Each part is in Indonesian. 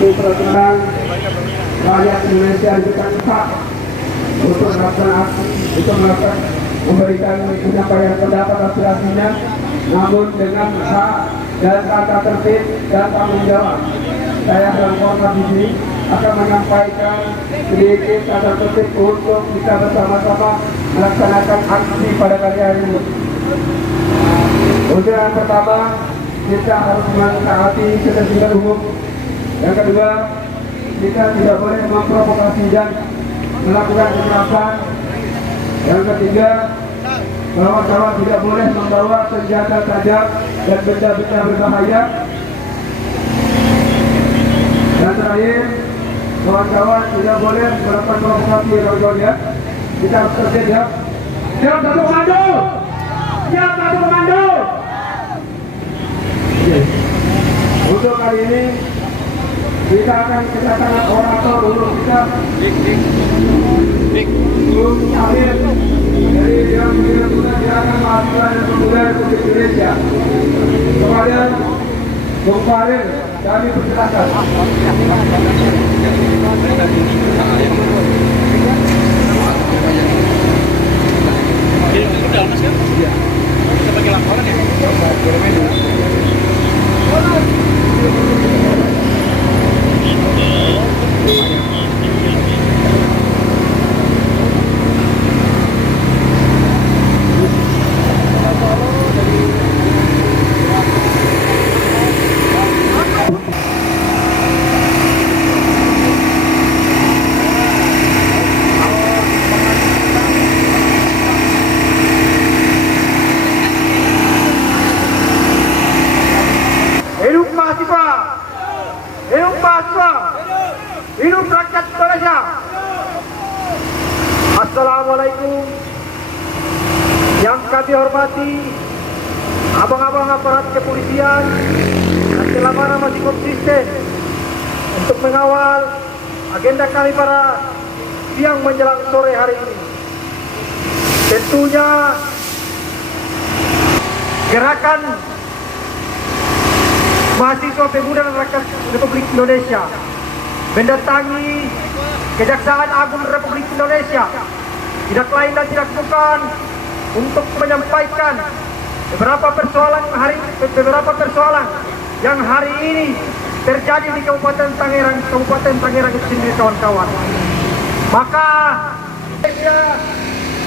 Tapi peraturan rakyat Indonesia diberikan hak untuk melakukan memberikan penyampaian pendapat aspirasinya, namun dengan hak dan tata tertib dan tanggung jawab. Saya dan korban di sini akan menyampaikan sedikit tata tertib untuk kita bersama-sama melaksanakan aksi pada kali hari ini. Untuk yang pertama, kita harus mentaati ketertiban umum. Yang kedua, kita tidak boleh memprovokasi dan melakukan kekerasan. Yang ketiga, kawan-kawan tidak boleh membawa senjata tajam dan benda-benda berbahaya. Dan terakhir, kawan-kawan tidak boleh melakukan provokasi ya. Kita harus tertib ya. Siap satu komando. Siap satu komando. Untuk kali ini kita akan kedatangan orator untuk kita Akhir dari yang sudah diakan mahasiswa dan pemuda Republik Indonesia. Kepada Bung Farid kami persilakan. Udah mas kan? Iya. Kita pakai laporan ya? Hidup mahasiswa! Hidup mahasiswa! Hidup rakyat Indonesia! Assalamualaikum. Yang kami hormati abang-abang aparat kepolisian yang telah masih konsisten untuk mengawal agenda kami pada siang menjelang sore hari ini. Tentunya gerakan mahasiswa pemuda dan rakyat Republik Indonesia mendatangi Kejaksaan Agung Republik Indonesia tidak lain dan tidak bukan untuk menyampaikan beberapa persoalan yang hari ini terjadi di Kabupaten Tangerang itu sendiri kawan-kawan. Maka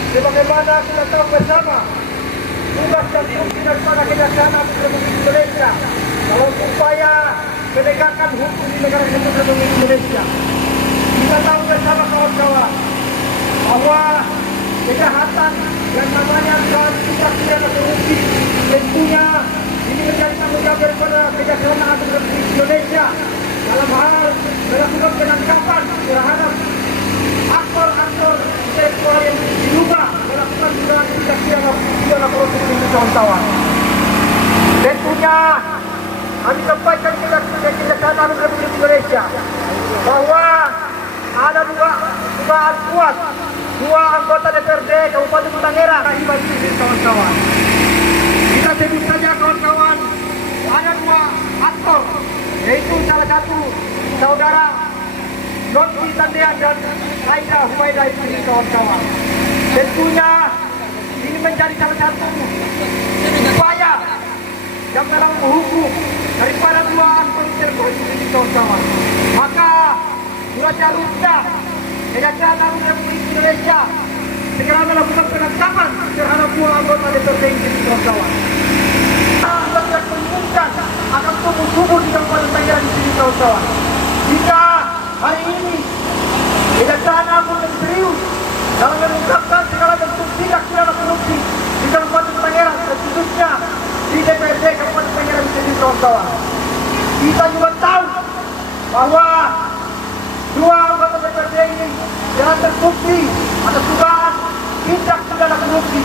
sebagaimana kita tahu bersama tugas dan fungsi daripada Kejaksaan Agung Republik Indonesia dalam upaya menegakkan hukum di negara Kesatuan Republik Indonesia. Kita tahu bersama kawan-kawan bahwa kejahatan yang namanya tindak pidana korupsi tentunya ini menjadi tanggung jawab daripada Kejaksaan Agung Republik Indonesia dalam hal melakukan penangkapan terhadap aktor-aktor seksual yang diduga melakukan tindak pidana korupsi ini kawan-kawan. Tentunya kami sampaikan ke Kejaksaan Agung Republik Indonesia bahwa ada dugaan kuat dua anggota DPRD Kabupaten Tangerang kawan-kawan. Kita sebut saja kawan-kawan, ada dua aktor, yaitu salah satu saudara Nonki Tandean dan Aida Humaida ini kawan-kawan. Tentunya ini menjadi salah satu upaya yang dalam hukum daripada dua aktor tertentu ini kawan-kawan. Maka sudah seharusnya Kejaksaan Agung Republik Indonesia segera melakukan penangkapan terhadap dua anggota DPRD ini kawan-kawan. Kita tidak menginginkan akan tubuh-tubuh di Kabupaten Tangerang di sini kawan-kawan. Jika hari ini Kejaksaan Agung yang serius dalam mengungkapkan segala bentuk tindak pidana korupsi di Kabupaten Tangerang, khususnya di DPRD Kabupaten Tangerang di sini kawan-kawan. Kita juga tahu bahwa dua anggota DPRD ini telah terbukti atas dugaan tindak pidana korupsi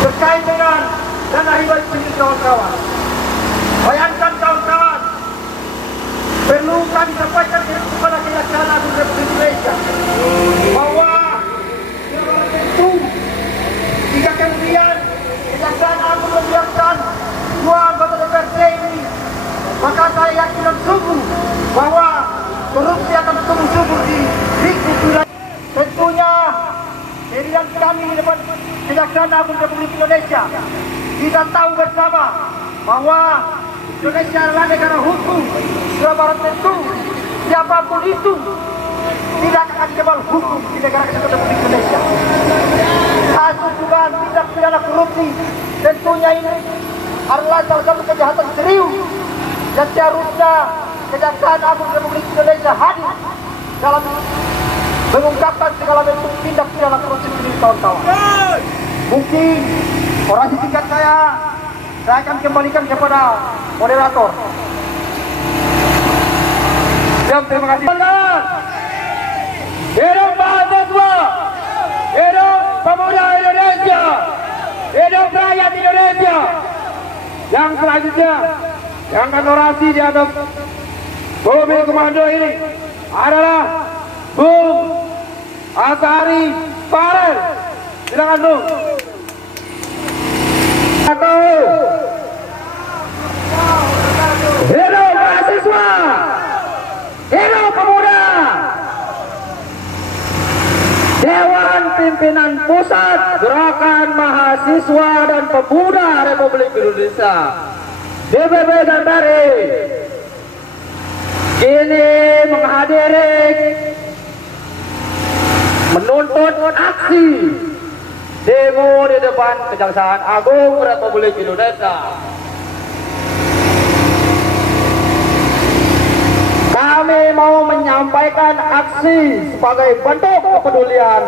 terkait dengan dana hibah ini kawan-kawan. Bayangkan kawan-kawan, perlu kami sampaikan kepada Kejaksaan Agung Republik Indonesia bahwa tentu jika kemudian Kejaksaan Agung membiarkan dua anggota DPRD ini, maka saya yakin dan sungguh bahwa kami di depan Kejaksaan Agung Republik Indonesia, kita tahu bersama bahwa Indonesia adalah negara hukum. Sebarang tentu siapapun itu tidak akan kebal hukum di negara Kesatuan Republik Indonesia. Kasus dugaan tindak pidana korupsi tentunya ini adalah salah satu kejahatan serius dan seharusnya Kejaksaan Agung Republik Indonesia hadir dalam mengungkapkan segala bentuk tindak pidana korupsi ini, kawan-kawan. Mungkin orasi singkat saya akan kembalikan kepada moderator. Terima kasih. Hidup mahasiswa, hidup pemuda Indonesia, hidup rakyat Indonesia. Yang selanjutnya, yang akan orasi di atas mobil komando ini adalah Bung Asari Farel. Silakan Bung. Hidup mahasiswa, hidup pemuda. Dewan Pimpinan Pusat Gerakan Mahasiswa dan Pemuda Republik Indonesia DPP Gantari ini menghadiri menuntut aksi demo di depan Kejaksaan Agung Republik Indonesia. Kami mau menyampaikan aksi sebagai bentuk kepedulian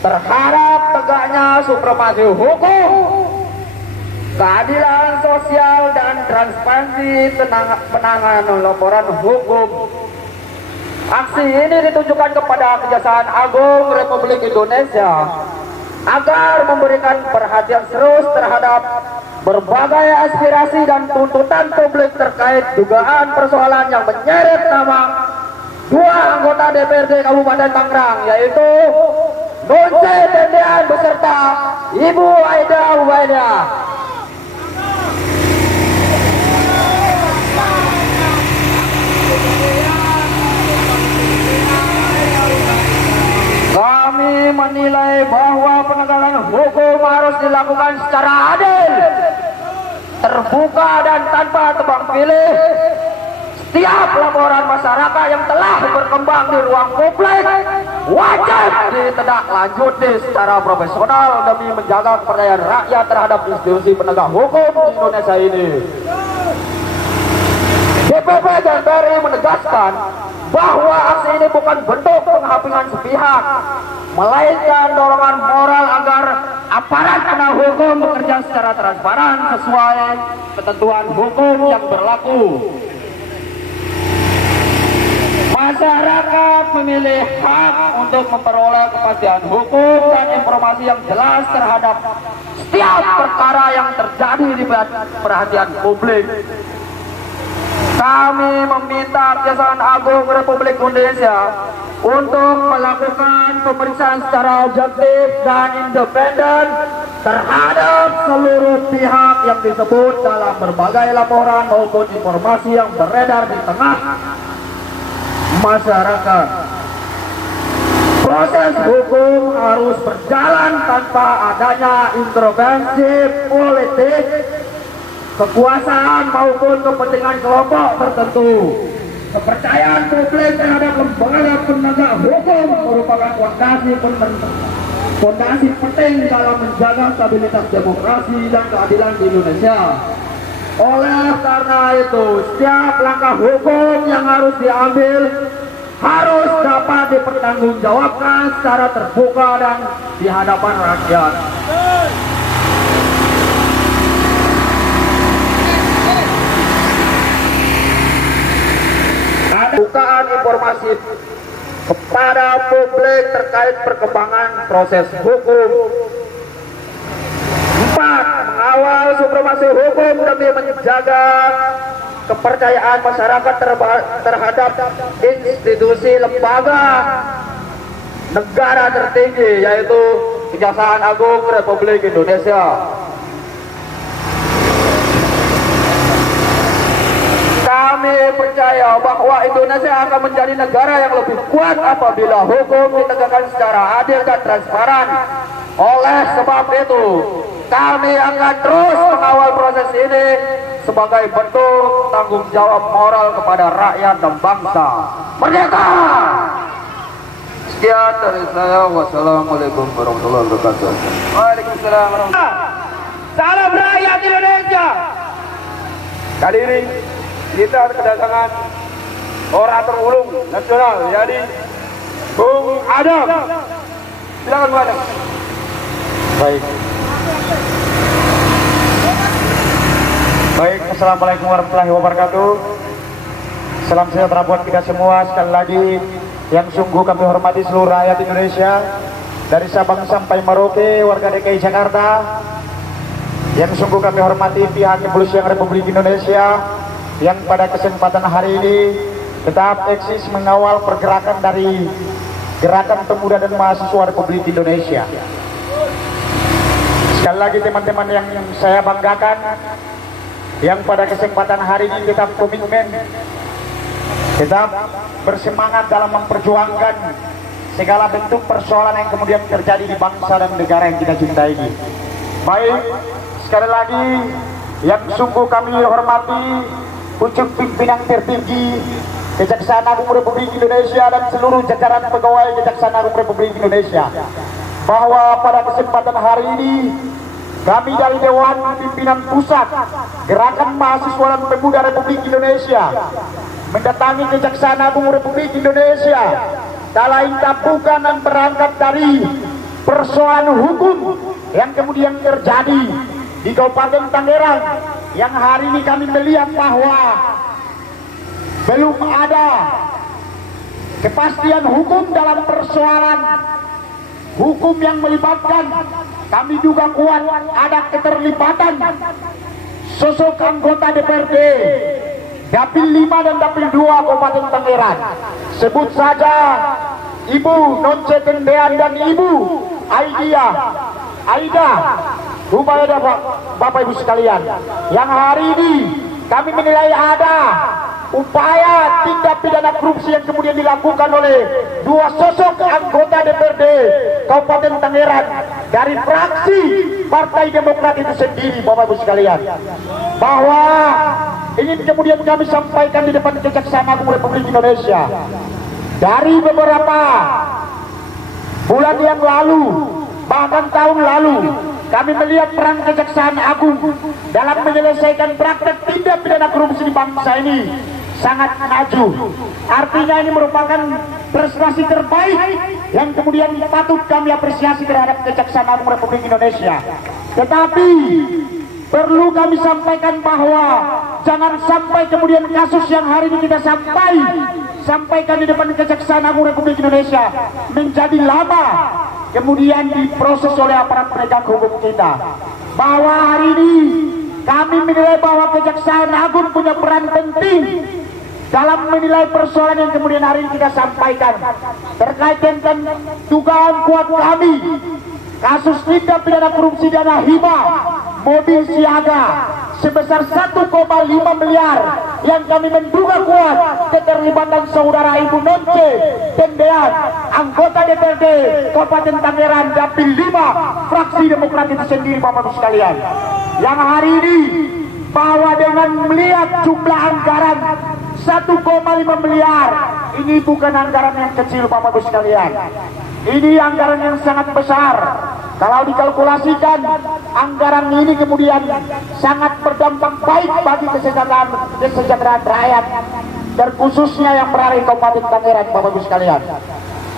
terhadap tegaknya supremasi hukum, keadilan sosial dan transparansi penanganan laporan hukum. Aksi ini ditujukan kepada Kejaksaan Agung Republik Indonesia agar memberikan perhatian serius terhadap berbagai aspirasi dan tuntutan publik terkait dugaan persoalan yang menyeret nama dua anggota DPRD Kabupaten Tangerang, yaitu Nunce Tendean beserta Ibu Aida Ubaidah. Kami menilai bahwa penegakan hukum harus dilakukan secara adil, terbuka dan tanpa tebang pilih. Setiap laporan masyarakat yang telah berkembang di ruang publik wajib ditindaklanjuti secara profesional demi menjaga kepercayaan rakyat terhadap institusi penegak hukum di Indonesia ini. DPP Gantari menegaskan bahwa aksi ini bukan bentuk penghapusan sepihak, melainkan dorongan moral agar aparat penegak hukum bekerja secara transparan sesuai ketentuan hukum yang berlaku. Masyarakat memilih hak untuk memperoleh kepastian hukum dan informasi yang jelas terhadap setiap perkara yang terjadi di perhatian publik. Kami meminta Kejaksaan Agung Republik Indonesia untuk melakukan pemeriksaan secara objektif dan independen terhadap seluruh pihak yang disebut dalam berbagai laporan maupun informasi yang beredar di tengah masyarakat. Proses hukum harus berjalan tanpa adanya intervensi politik, kekuasaan maupun kepentingan kelompok tertentu. Kepercayaan publik terhadap lembaga penegak hukum merupakan fondasi penting dalam menjaga stabilitas demokrasi dan keadilan di Indonesia. Oleh karena itu, setiap langkah hukum yang harus diambil harus dapat dipertanggungjawabkan secara terbuka dan di hadapan rakyat. Bukaan informasi kepada publik terkait perkembangan proses hukum. 4. Mengawal supremasi hukum demi menjaga kepercayaan masyarakat terhadap institusi lembaga negara tertinggi, yaitu Kejaksaan Agung Republik Indonesia. Kami percaya bahwa Indonesia akan menjadi negara yang lebih kuat apabila hukum ditegakkan secara adil dan transparan. Oleh sebab itu, kami akan terus mengawal proses ini sebagai bentuk tanggung jawab moral kepada rakyat dan bangsa. Merdeka! Sekian dari saya. Wassalamualaikum warahmatullahi wabarakatuh. Waalaikumsalam warahmatullahi Salam rakyat Indonesia. Kali ini kita kedatangan orator ulung nasional, jadi Bung Adam. Silakan Bung Adam. Baik. Baik, assalamualaikum warahmatullahi wabarakatuh. Salam sejahtera buat kita semua. Sekali lagi yang sungguh kami hormati seluruh rakyat Indonesia, dari Sabang sampai Merauke, warga DKI Jakarta. Yang sungguh kami hormati pihak kepolisian Republik Indonesia yang pada kesempatan hari ini tetap eksis mengawal pergerakan dari Gerakan Pemuda dan Mahasiswa Republik Indonesia. Sekali lagi teman-teman yang saya banggakan, yang pada kesempatan hari ini tetap komitmen, tetap bersemangat dalam memperjuangkan segala bentuk persoalan yang kemudian terjadi di bangsa dan negara yang kita cintai ini. Baik, sekali lagi yang sungguh kami hormati pucuk pimpinan tertinggi Kejaksaan Agung Republik Indonesia dan seluruh jajaran pegawai Kejaksaan Agung Republik Indonesia, bahwa pada kesempatan hari ini kami dari Dewan Pimpinan Pusat Gerakan Mahasiswa dan Pemuda Republik Indonesia mendatangi Kejaksaan Agung Republik Indonesia dalam bukan dan berangkat dari persoalan hukum yang kemudian terjadi di Kabupaten Tangerang, yang hari ini kami melihat bahwa belum ada kepastian hukum dalam persoalan hukum yang melibatkan. Kami juga kuat ada keterlibatan sosok anggota DPRD Dapil 5 dan Dapil 2 Kabupaten Tangerang. Sebut saja Ibu Nonce Kendean dan Ibu Aida Humayda, Bapak Ibu sekalian, yang hari ini kami menilai ada upaya tindak pidana korupsi yang kemudian dilakukan oleh dua sosok anggota DPRD Kabupaten Tangerang dari fraksi Partai Demokrat itu sendiri, Bapak Ibu sekalian, bahwa ingin kemudian kami sampaikan di depan Kejaksaan Agung Republik Indonesia. Dari beberapa bulan yang lalu, bahkan tahun lalu, kami melihat peran Kejaksaan Agung dalam menyelesaikan praktek tindak pidana korupsi di bangsa ini sangat maju. Artinya ini merupakan prestasi terbaik yang kemudian patut kami apresiasi terhadap Kejaksaan Agung Republik Indonesia. Tetapi perlu kami sampaikan bahwa jangan sampai kemudian kasus yang hari ini kita sampaikan di depan Kejaksaan Agung Republik Indonesia menjadi lama kemudian diproses oleh aparat penegak hukum kita. Bahwa hari ini kami menilai bahwa Kejaksaan Agung punya peran penting dalam menilai persoalan yang kemudian hari ini kita sampaikan terkait dengan dugaan kuat kami kasus tindak pidana korupsi dana hibah mobil siaga sebesar 1,5 miliar yang kami menduga kuat keterlibatan saudara Ibu Nonce Kendean, anggota DPRD Kabupaten Tangerang Dapil 5 fraksi Demokrat itu sendiri, Bapak Ibu sekalian, yang hari ini bahwa dengan melihat jumlah anggaran 1,5 miliar, ini bukan anggaran yang kecil, Bapak Ibu sekalian. Ini anggaran yang sangat besar. Kalau dikalkulasikan, anggaran ini kemudian sangat berdampak baik bagi kesejahteraan rakyat, terkhususnya yang berada di Kabupaten Tangerang, Bapak Ibu sekalian.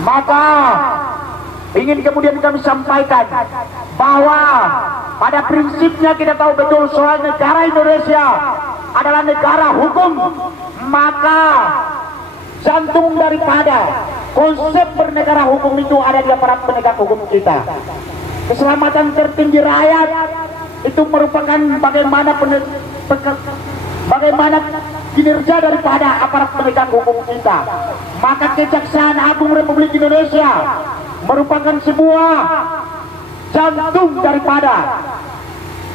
Maka ingin kemudian kami sampaikan bahwa pada prinsipnya kita tahu betul soal negara Indonesia adalah negara hukum, maka jantung daripada konsep bernegara hukum itu ada di aparat penegak hukum kita. Keselamatan tertinggi rakyat itu merupakan bagaimana kinerja daripada aparat penegak hukum kita. Maka Kejaksaan Agung Republik Indonesia merupakan sebuah jantung daripada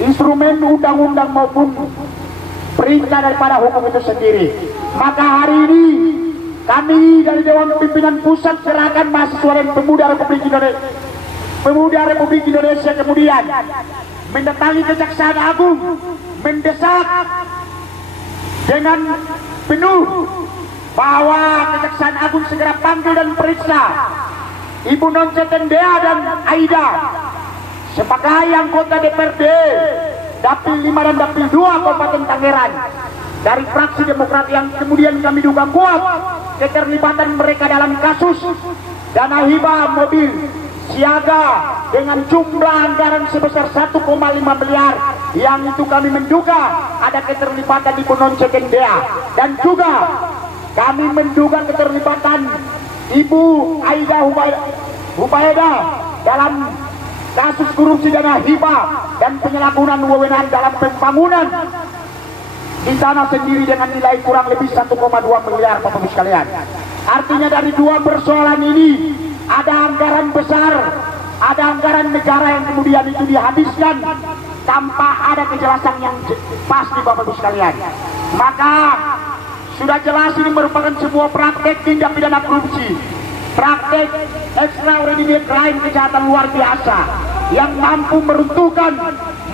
instrumen undang-undang maupun perintah daripada hukum itu sendiri. Maka hari ini kami dari Dewan Pimpinan Pusat Gerakan Mahasiswa dan Pemuda Republik Indonesia Pemuda Republik Indonesia kemudian mendatangi Kejaksaan Agung, mendesak dengan penuh bahwa Kejaksaan Agung segera panggil dan periksa Ibu Nonce Tendea dan Aida sebagai anggota DPRD Dapil 5 dan Dapil 2 Kabupaten Tangerang dari fraksi Demokrat yang kemudian kami duga kuat keterlibatan mereka dalam kasus dana hibah mobil siaga dengan jumlah anggaran sebesar 1,5 miliar yang itu kami menduga ada keterlibatan Ibu Nonce Tendea dan juga kami menduga keterlibatan Ibu Aida Hubaida dalam kasus korupsi dana hibah dan penyalahgunaan wewenang dalam pembangunan di tanah sendiri dengan nilai kurang lebih 1,2 miliar Bapak Ibu sekalian. Artinya dari dua persoalan ini ada anggaran besar, ada anggaran negara yang kemudian itu dihabiskan tanpa ada kejelasan yang pasti Bapak Ibu sekalian. Maka sudah jelas ini merupakan sebuah praktek tindak pidana korupsi, praktek extraordinary crime, kejahatan luar biasa yang mampu meruntuhkan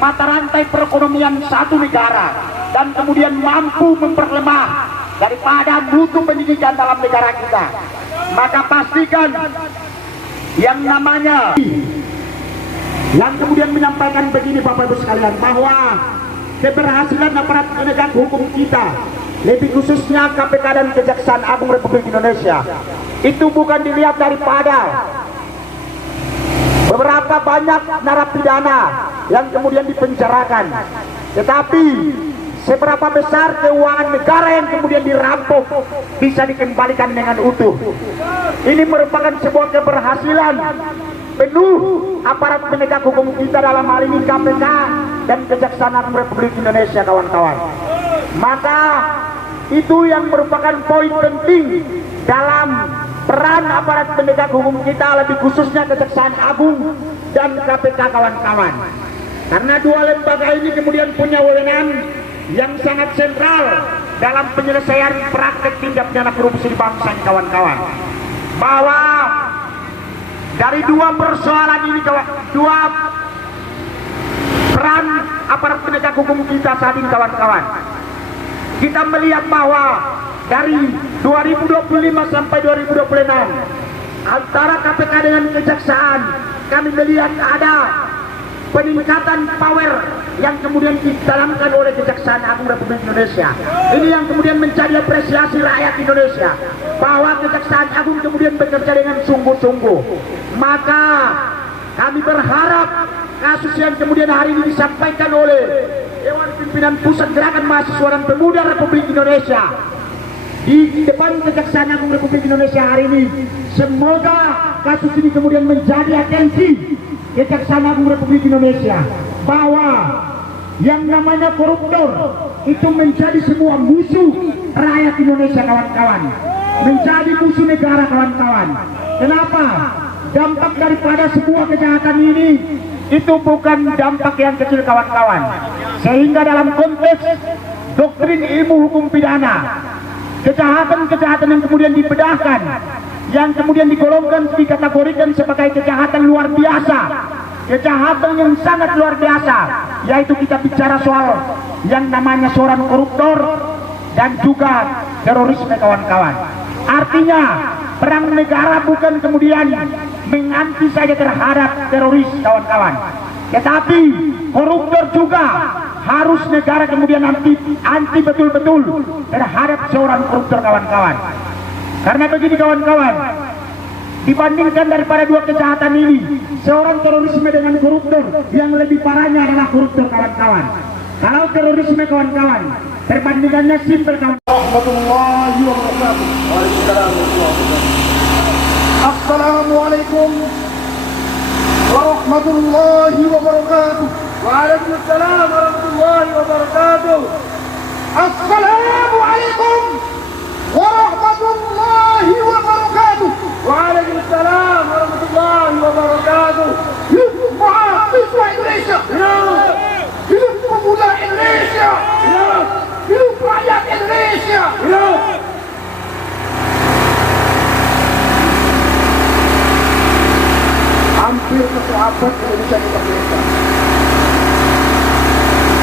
mata rantai perekonomian satu negara dan kemudian mampu memperlemah daripada mutu pendidikan dalam negara kita. Maka pastikan yang namanya yang kemudian menyampaikan begini Bapak Ibu sekalian, bahwa keberhasilan aparat penegak hukum kita, lebih khususnya KPK dan Kejaksaan Agung Republik Indonesia, itu bukan dilihat daripada beberapa banyak narapidana yang kemudian dipenjarakan, tetapi seberapa besar keuangan negara yang kemudian dirampok bisa dikembalikan dengan utuh. Ini merupakan sebuah keberhasilan penuh aparat penegak hukum kita, dalam hal ini KPK dan Kejaksaan Agung Republik Indonesia, kawan-kawan. Maka itu yang merupakan poin penting dalam peran aparat penegak hukum kita, lebih khususnya Kejaksaan Agung dan KPK, kawan-kawan. Karena dua lembaga ini kemudian punya wewenang yang sangat sentral dalam penyelesaian praktek tindak pidana korupsi di bangsa ini, kawan-kawan. Bahwa dari dua persoalan ini, dua peran aparat penegak hukum kita saat ini, kawan-kawan, kita melihat bahwa dari 2025 sampai 2026 antara KPK dengan Kejaksaan, kami melihat ada peningkatan power yang kemudian ditanamkan oleh Kejaksaan Agung Republik Indonesia. Ini yang kemudian menjadi apresiasi rakyat Indonesia, bahwa Kejaksaan Agung kemudian bekerja dengan sungguh-sungguh. Maka kami berharap kasus yang kemudian hari ini disampaikan oleh Dewan Pimpinan Pusat Gerakan Mahasiswa dan Pemuda Republik Indonesia di depan Kejaksaan Agung Republik Indonesia hari ini, semoga kasus ini kemudian menjadi atensi Kejaksaan Agung Republik Indonesia, bahwa yang namanya koruptor itu menjadi sebuah musuh rakyat Indonesia, kawan-kawan, menjadi musuh negara, kawan-kawan. Kenapa? Dampak daripada sebuah kejahatan ini itu bukan dampak yang kecil, kawan-kawan. Sehingga dalam konteks doktrin ilmu hukum pidana, kejahatan-kejahatan yang kemudian dibedahkan, yang kemudian digolongkan, dikategorikan sebagai kejahatan luar biasa, kejahatan yang sangat luar biasa, yaitu kita bicara soal yang namanya seorang koruptor dan juga terorisme, kawan-kawan. Artinya perang negara bukan kemudian menganti saja terhadap teroris, kawan-kawan, tetapi koruptor juga harus negara kemudian anti betul-betul terhadap seorang koruptor, kawan-kawan. Karena begini, kawan-kawan, dibandingkan daripada dua kejahatan ini, seorang terorisme dengan koruptor, yang lebih parahnya adalah koruptor, kawan-kawan. Kalau terorisme, kawan-kawan, perbandingannya simpel, kawan. Warahmatullahi wabarakatuh. Assalamualaikum warahmatullahi wabarakatuh. Waalaikumsalam warahmatullahi wabarakatuh. Assalamualaikum warahmatullahi wabarakatuh. Waalaikumsalam warahmatullahi wabarakatuh. Hidup mahasiswa Indonesia. Hidup pemuda Indonesia. Hidup rakyat Indonesia. Hampir kapan Indonesia ini merdeka.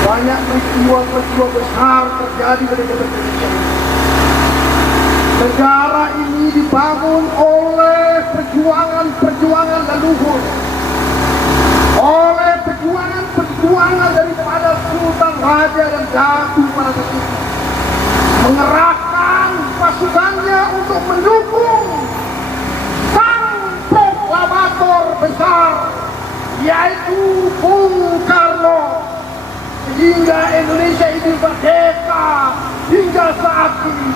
Banyak peristiwa-peristiwa besar terjadi pada negara Indonesia ini. Negara ini dibangun oleh perjuangan-perjuangan leluhur, oleh perjuangan daripada sultan, raja dan datu pada saat itu, mengerahkan pasukannya untuk mendukung sang proklamator besar, yaitu Bung Karno, sehingga Indonesia ini merdeka hingga saat ini.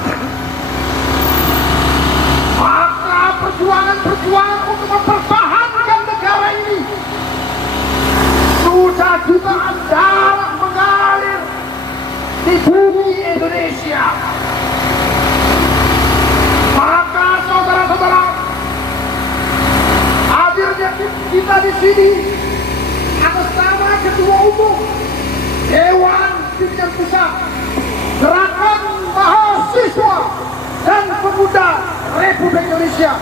Maka perjuangan untuk mempertahankan negara ini sudah jutaan darah mengalir di bumi Indonesia. Maka saudara-saudara, hadirnya kita di sini atas nama Ketua Umum Dewan Pimpinan Pusat Gerakan Mahasiswa dan Pemuda Republik Indonesia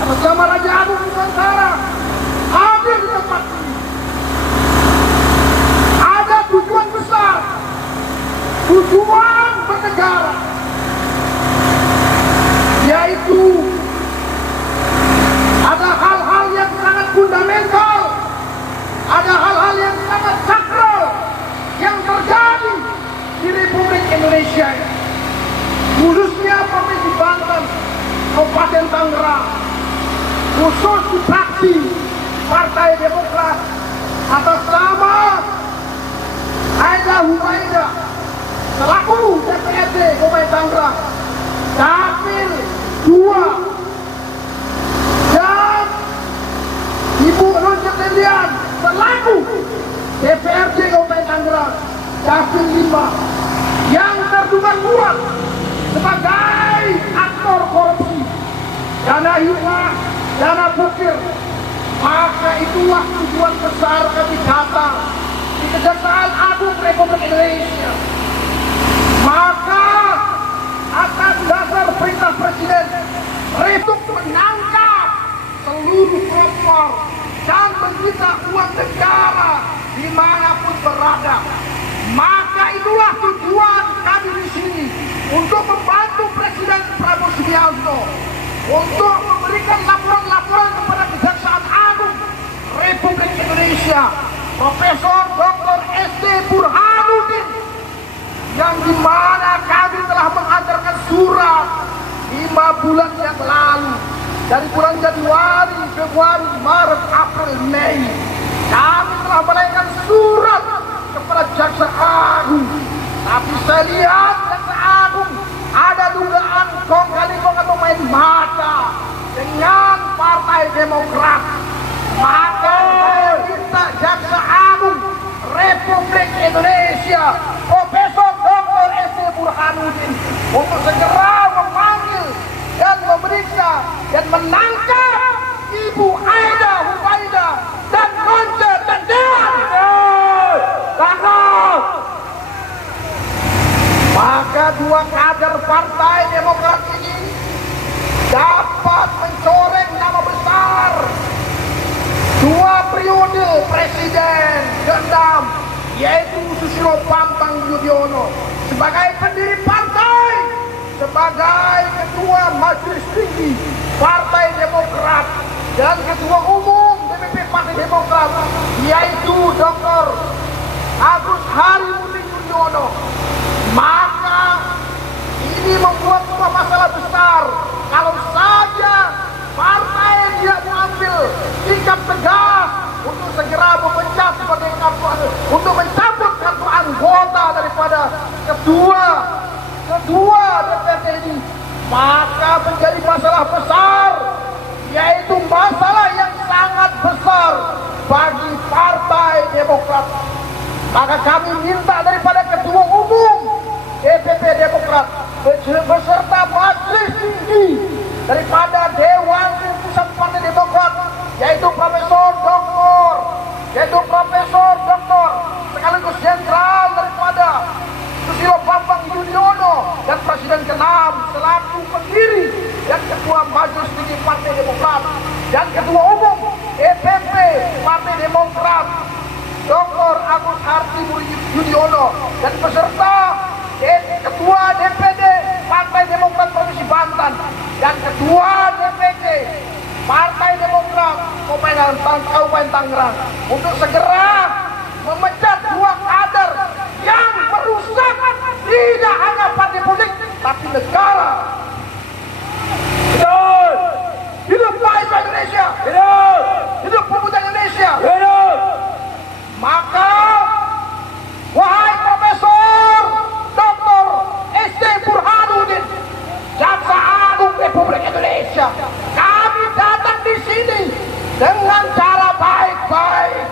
atas nama Raja Agung Nusantara hadir di tempat ini. Ada tujuan besar, tujuan bernegara, yaitu ada hal-hal yang sangat fundamental, ada hal-hal yang sangat sakral yang terjadi di Republik Indonesia, khususnya Provinsi Banten, Kabupaten Tangerang, khusus di fraksi Partai Demokrat atas nama Aida Humaida selaku DPRD Kabupaten Tangerang, Dapil 2, dan Ibu Nur Cetilian selaku DPRD Kabupaten Tangerang, Dapil 5, yang terduga kuat sebagai aktor korupsi, dana hibah, dana bukir. Maka itulah tujuan besar kami datang di Kejaksaan Agung Republik Indonesia. Maka atas dasar perintah Presiden untuk menangkap seluruh koruptor dan menyita uang negara dimanapun berada. Maka itulah tujuan kami di sini, untuk membantu Presiden Prabowo Subianto untuk memberikan laporan-laporan kepada Kejaksaan Agung Republik Indonesia, Profesor Dr. S.D. Burhanuddin, yang dimana kami telah mengantarkan surat 5 bulan yang lalu, dari bulan Januari, Februari, Maret, April, Mei. Kami telah melayangkan surat kepada Jaksa Agung, tapi saya lihat Jaksa Agung ada dugaan kong kali kong atau main mata dengan Partai Demokrat. Maka saya minta Jaksa Agung Republik Indonesia, Profesor Dr. S.D. Burhanuddin, untuk segera memanggil dan memeriksa dan menangkap Ibu Aida Humaida dan Once Tendean. Maka dua kader Partai Demokrat ini dapat mencoreng nama besar 2 periode Presiden ke-6, yaitu Susilo Bambang Yudhoyono sebagai pendiri partai, sebagai Ketua Majelis Tinggi Partai Demokrat dan Ketua Umum DPP Partai Demokrat, yaitu Dr. Agus Harimurti Yudhoyono. Maka ini membuat sebuah masalah besar kalau saja partai dia mengambil sikap tegas untuk segera memecat sebagai untuk mencabut kartu anggota daripada ketua DPRD ini, maka menjadi masalah besar, yaitu masalah yang sangat besar bagi Partai Demokrat. Maka kami minta daripada Ketua Umum DPP Demokrat beserta Majelis Tinggi daripada Dewan Pusat Partai Demokrat, yaitu Profesor Doktor sekaligus Jenderal daripada Susilo Bambang Yudhoyono dan Presiden ke-6 selaku pendiri dan Ketua Majelis Tinggi Partai Demokrat dan Ketua Umum DPP Partai Yudhoyono dan peserta Ketua DPD Partai Demokrat Provinsi Banten dan Ketua DPD Partai Demokrat Kabupaten Tangerang untuk segera memecat dua kader yang merusak tidak hanya partai politik tapi negara. Hidup! Hidup bangsa Indonesia. Hidup! Hidup pemuda Indonesia. Hidup! Maka wahai Profesor Dr. S.D. Burhanuddin, Jaksa Agung Republik Indonesia, kami datang di sini dengan cara baik-baik,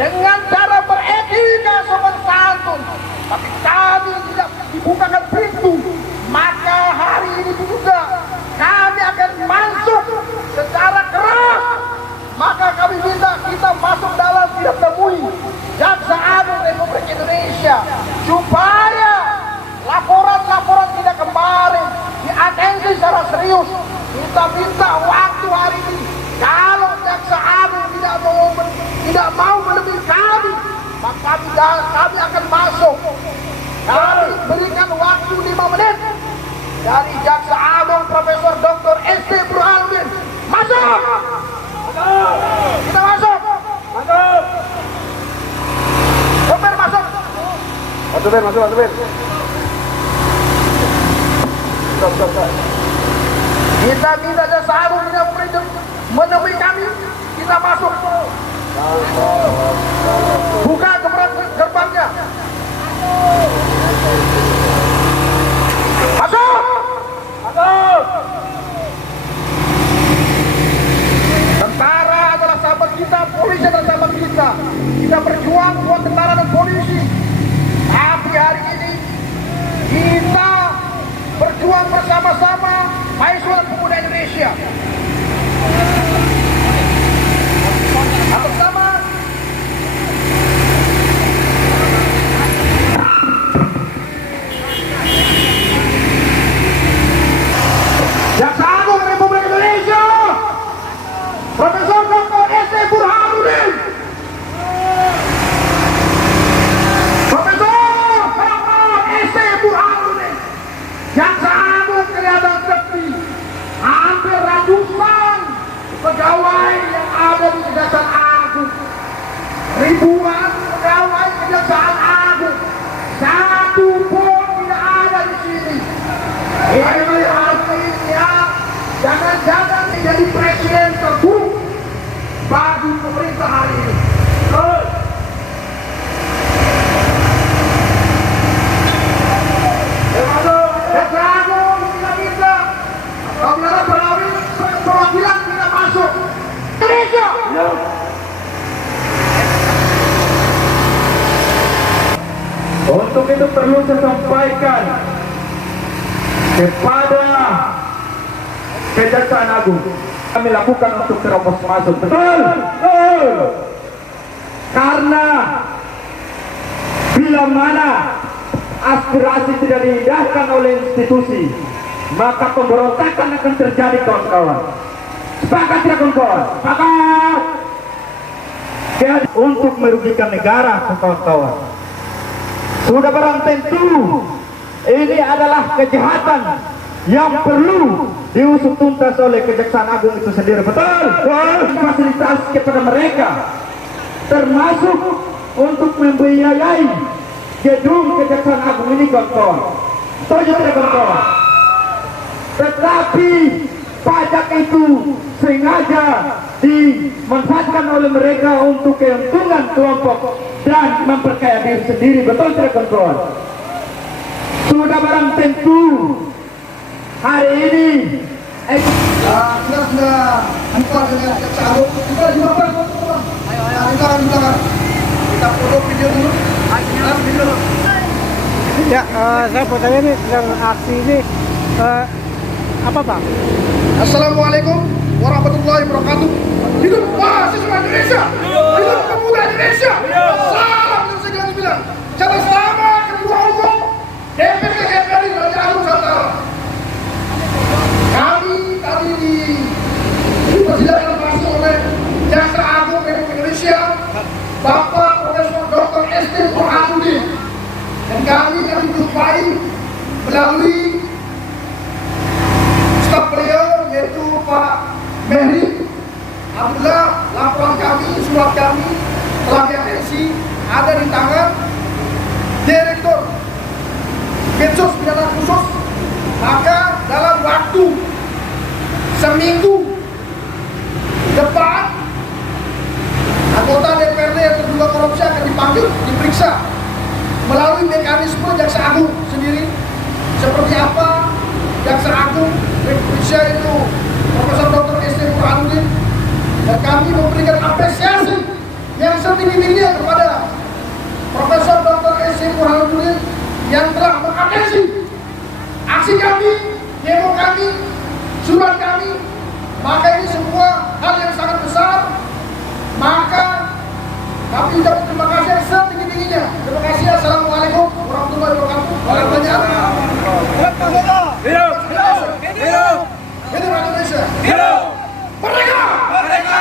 dengan cara beretika sopan santun, tapi kami tidak dibukakan pintu. Maka hari ini juga kami akan masuk secara keras. Maka kami minta kita masuk dalam tidak temui Jaksa Agung Republik Indonesia supaya laporan-laporan kita kemarin diatensi secara serius. Kita minta waktu hari ini. Kalau Jaksa Agung tidak mau menemui kami, maka kami akan masuk. Kami berikan waktu 5 menit dari Jaksa Agung Profesor Dr. S.D. Burhanuddin. Masuk! Kita masuk! Masuk! Sopir masuk! Masuk. Stop. Kita minta Jaksa Agung tidak menemui kami. Kita masuk. Buka gerbangnya. Masuk! Tentara adalah sahabat kita, polisi adalah sahabat kita. Kita berjuang buat tentara dan polisi. Tapi hari ini kita berjuang bersama-sama mahasiswa dan pemuda Indonesia. Atas nama Jaksa Agung Republik Indonesia, Profesor Dr. S.D. Burhanuddin, Profesor Dr. S.D. Burhanuddin, Jaksa Agung kelihatan sepi, hampir ratusan pegawai yang ada di Kejaksaan Agung, ribuan pegawai Kejaksaan Agung, satu pun tidak ada di sini. Ini artinya jangan-jangan menjadi presiden terburuk bagi pemerintah hari ini. Jaksa Agung tidak bisa. Apabila perwakilan tidak masuk Indonesia. Untuk itu perlu saya sampaikan kepada Kejaksaan Agung, kami lakukan untuk terobos masuk. Betul. Karena bila mana aspirasi tidak diindahkan oleh institusi, maka pemberontakan akan terjadi, kawan-kawan. Sepakat tidak, kawan-kawan? Sepakat. Untuk merugikan negara, kawan-kawan. Sudah barang tentu ini adalah kejahatan yang perlu diusut tuntas oleh Kejaksaan Agung itu sendiri. Betul. Fasilitas kepada mereka, termasuk untuk membiayai gedung Kejaksaan Agung ini, kawan-kawan. Setuju tidak, kawan-kawan? Tetapi pajak itu sengaja dimanfaatkan oleh mereka untuk keuntungan kelompok dan memperkaya diri sendiri. Betul tidak, kawan-kawan? Sudah barang tentu hari ini Kita sudah jumpa dengan Jaksa Agung. Kita jumpa Pak. Kita foto video dulu. Video dulu. Ya, saya mau tanya nih tentang aksi ini apa Pak? Assalamualaikum warahmatullahi wabarakatuh. Hidup mahasiswa Indonesia. Hidup pemuda Indonesia. Salam yang segala bilang. Jalan sama ketua umum DPD RI Raja Agung Nusantara. Kami tadi dipersilakan masuk oleh Jaksa Agung Republik Indonesia, Bapak Profesor Dr. S.D. Burhanuddin. Dan kami dijumpai melalui staf beliau yaitu Pak Mehri. Alhamdulillah laporan kami, surat kami telah diatensi ada di tangan Direktur Densus Pidana Khusus. Maka dalam waktu seminggu depan anggota DPRD yang terduga korupsi akan dipanggil, diperiksa melalui mekanisme Jaksa Agung sendiri. Seperti apa Jaksa Agung Indonesia itu Profesor Dr. S. Burhanuddin, dan kami memberikan apresiasi yang setinggi-tingginya kepada Profesor Dr. S. Burhanuddin yang telah mengatensi aksi kami, demo kami, surat kami. Maka ini semua hal yang sangat besar. Maka kami ucapkan terima kasih yang setinggi-tingginya. Terima kasih. Assalamualaikum warahmatullahi wabarakatuh. Hidup! Hidup! Hidup Indonesia. Hidup! Merdeka! Merdeka!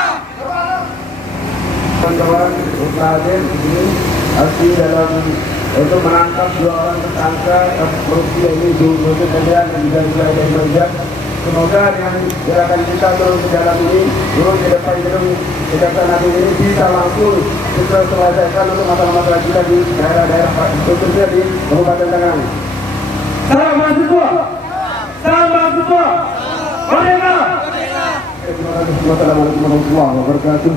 Teman-teman, usaha hadir di sini aksi dalam untuk menangkap 2 orang tersangka korupsi ini di Nusa Tenggara dan juga di Malaysia. Semoga dengan gerakan kita turun ke jalan ini, turun ke depan gedung Kejaksaan Agung ini bisa langsung kita selesaikan untuk masalah-masalah kita di daerah-daerah, khususnya di Kabupaten Tangerang. Salam mahasiswa! Salam mahasiswa! Merdeka! Terima kasih. Wassalamualaikum warahmatullahi wabarakatuh.